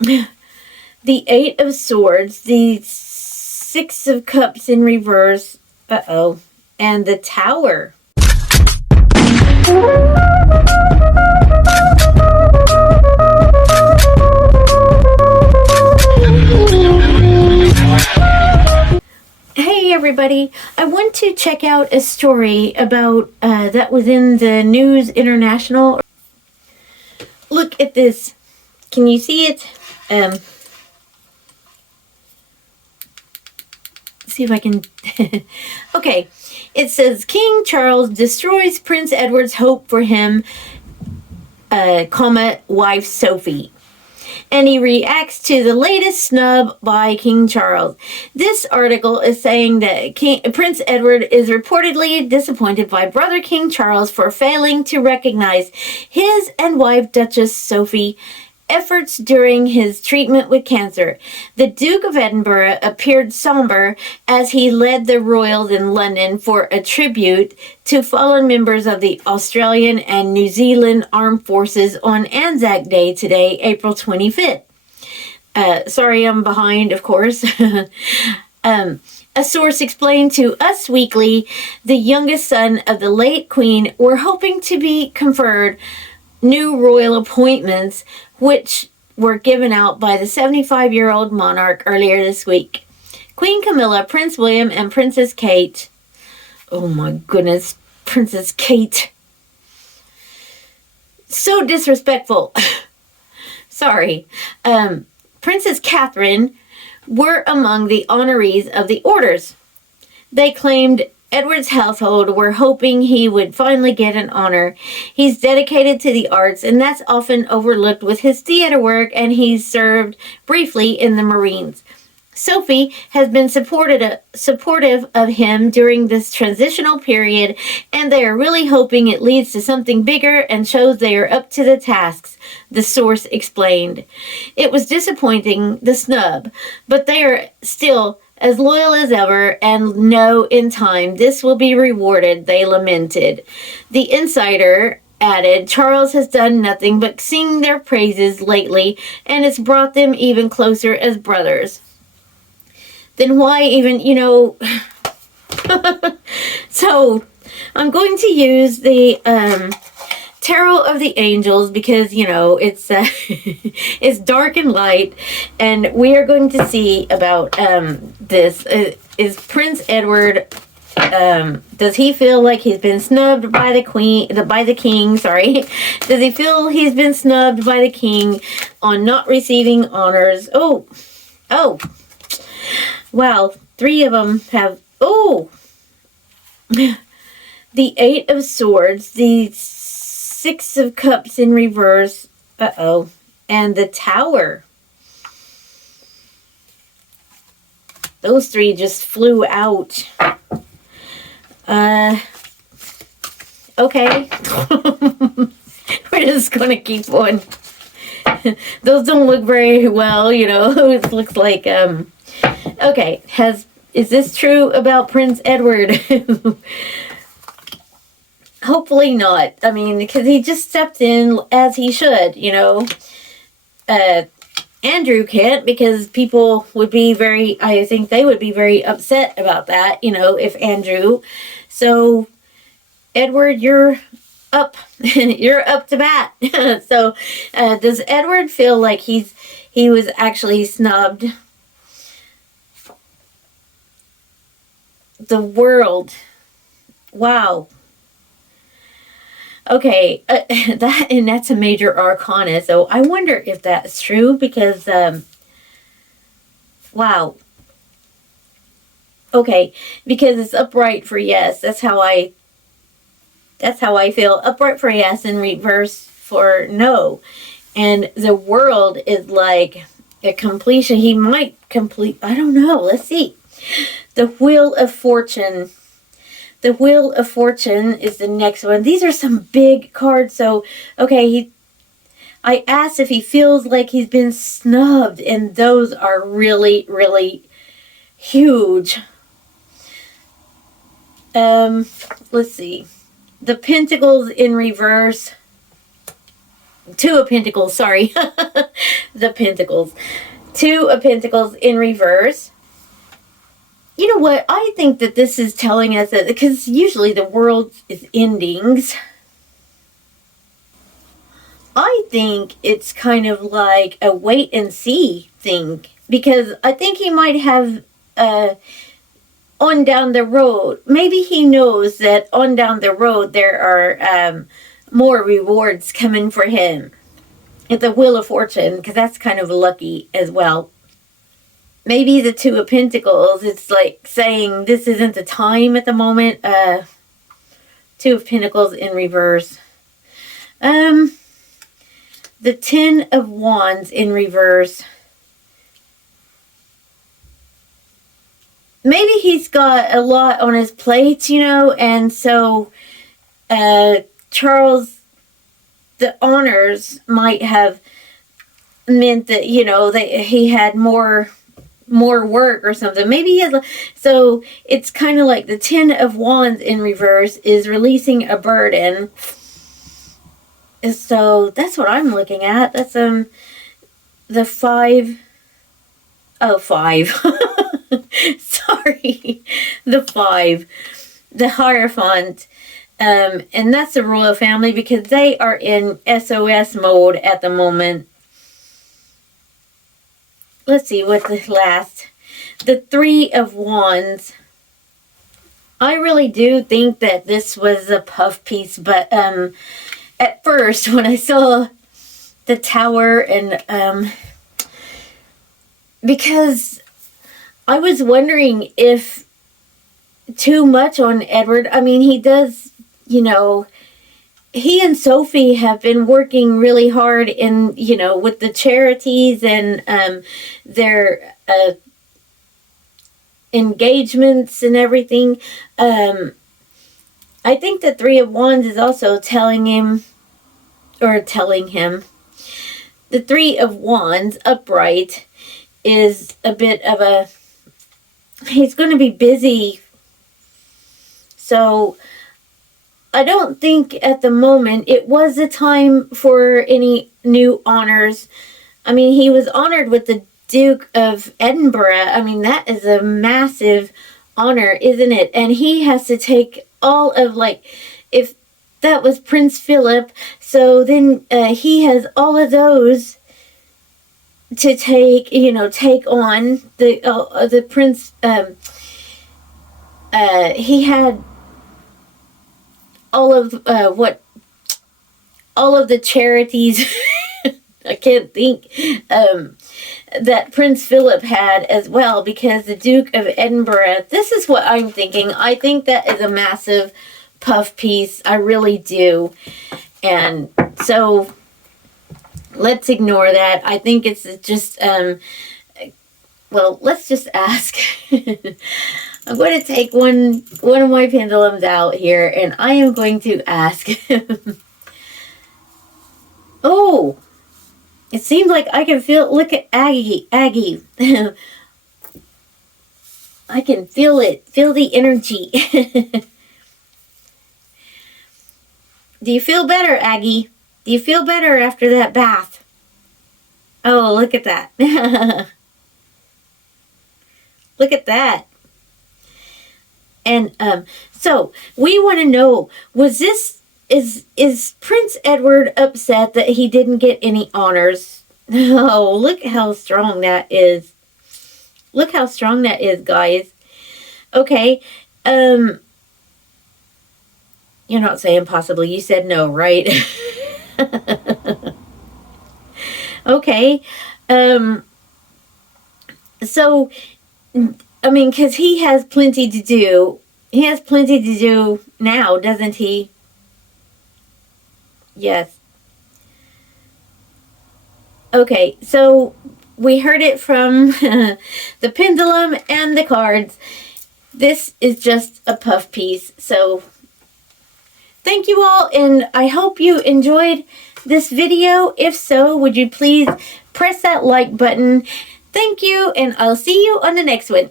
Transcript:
The Eight of Swords, the Six of Cups in reverse, and the Tower. Hey everybody, I want to check out a story about that was in the News International. Look at this. Can you see it? See if I can. Okay, it says King Charles destroys Prince Edward's hope for him, wife Sophie. And he reacts to the latest snub by King Charles. This article is saying that Prince Edward is reportedly disappointed by brother King Charles for failing to recognize his and wife Duchess Sophie efforts during his treatment with cancer. The Duke of Edinburgh appeared somber as he led the royals in London for a tribute to fallen members of the Australian and New Zealand Armed Forces on Anzac Day today, April 25th. Sorry, I'm behind, of course. A source explained to Us Weekly the youngest son of the late Queen were hoping to be conferred new royal appointments, which were given out by the 75-year-old monarch earlier this week. Queen Camilla, Prince William, and Princess Kate. Oh my goodness, Princess Kate. So disrespectful. Sorry. Princess Catherine were among the honorees of the orders. They claimed Edward's household were hoping he would finally get an honor. He's dedicated to the arts, and that's often overlooked with his theater work, and he's served briefly in the Marines. Sophie has been supportive of him during this transitional period, and they are really hoping it leads to something bigger and shows they are up to the tasks, the source explained. It was disappointing, the snub, but they are still as loyal as ever, and know in time this will be rewarded, they lamented. The insider added, Charles has done nothing but sing their praises lately, and it's brought them even closer as brothers. Then why even, So, I'm going to use the Tarot of the Angels because, it's it's dark and light, and we are going to see about this. Is Prince Edward, does he feel like he's been snubbed by the king, sorry. Does he feel he's been snubbed by the king on not receiving honors? Oh, wow, 3 of them have, the Eight of Swords, the Six of Cups in reverse, and the Tower. Those 3 just flew out. Okay. We're just gonna keep on. Those don't look very well, It looks like, okay, is this true about Prince Edward? Hopefully not. I mean, because he just stepped in as he should, Andrew can't because people would be I think they would be very upset about that, if Andrew. So, Edward, you're up. You're up to bat. So, does Edward feel like he was actually snubbed? The world. Wow. Okay, that's a major arcana, so I wonder if that's true, because, wow. Okay, because it's upright for yes, that's how I feel, upright for yes and reverse for no, and the world is like a completion, he might complete, I don't know, let's see, the Wheel of Fortune. The Wheel of Fortune is the next one. These are some big cards. So, okay, I asked if he feels like he's been snubbed. And those are really, really huge. Let's see. The Pentacles in reverse. Two of Pentacles, sorry. The Pentacles. Two of Pentacles in reverse. You know what? I think that this is telling us that, because usually the world is endings. I think it's kind of like a wait and see thing. Because I think he might have on down the road, maybe he knows that on down the road there are more rewards coming for him. It's a Wheel of Fortune, because that's kind of lucky as well. Maybe the Two of Pentacles, it's like saying this isn't the time at the moment. Two of Pentacles in reverse. The Ten of Wands in reverse. Maybe he's got a lot on his plate, you know, and so Charles, the honors might have meant that, you know, that he had more work or something. Maybe he has, so it's kind of like the Ten of Wands in reverse is releasing a burden. So that's what I'm looking at. That's the five. Sorry, the Five, the Hierophant, and that's the royal family, because they are in SOS mode at the moment. Let's see what the last, the Three of Wands. I really do think that this was a puff piece, but at first when I saw the Tower and because I was wondering if too much on Edward. I mean, he does, you know, he and Sophie have been working really hard in, you know, with the charities and their engagements and everything. I think the Three of Wands is also telling him, the Three of Wands upright is a bit of a, he's going to be busy. So I don't think at the moment it was a time for any new honors. I mean, he was honored with the Duke of Edinburgh. I mean, that is a massive honor, isn't it? And he has to take all of, like, if that was Prince Philip, so then he has all of those to take, you know, take on the prince. He had all of all of the charities. I can't think that Prince Philip had as well, because the Duke of Edinburgh. This is what I'm thinking. I think that is a massive puff piece. I really do, and so let's ignore that. I think it's just, well, let's just ask. I'm going to take one of my pendulums out here, and I am going to ask him. Oh, it seems like I can feel, look at Aggie. I can feel it, feel the energy. Do you feel better, Aggie? Do you feel better after that bath? Oh, look at that. Look at that. And so we want to know, was this, is Prince Edward upset that he didn't get any honors? Oh, look how strong that is. Look how strong that is, guys. Okay. You're not saying possibly. You said no, right? Okay. So, I mean, because he has plenty to do. He has plenty to do now, doesn't he? Yes. Okay, so we heard it from the pendulum and the cards. This is just a puff piece. So thank you all, and I hope you enjoyed this video. If so, would you please press that like button? Thank you, and I'll see you on the next one.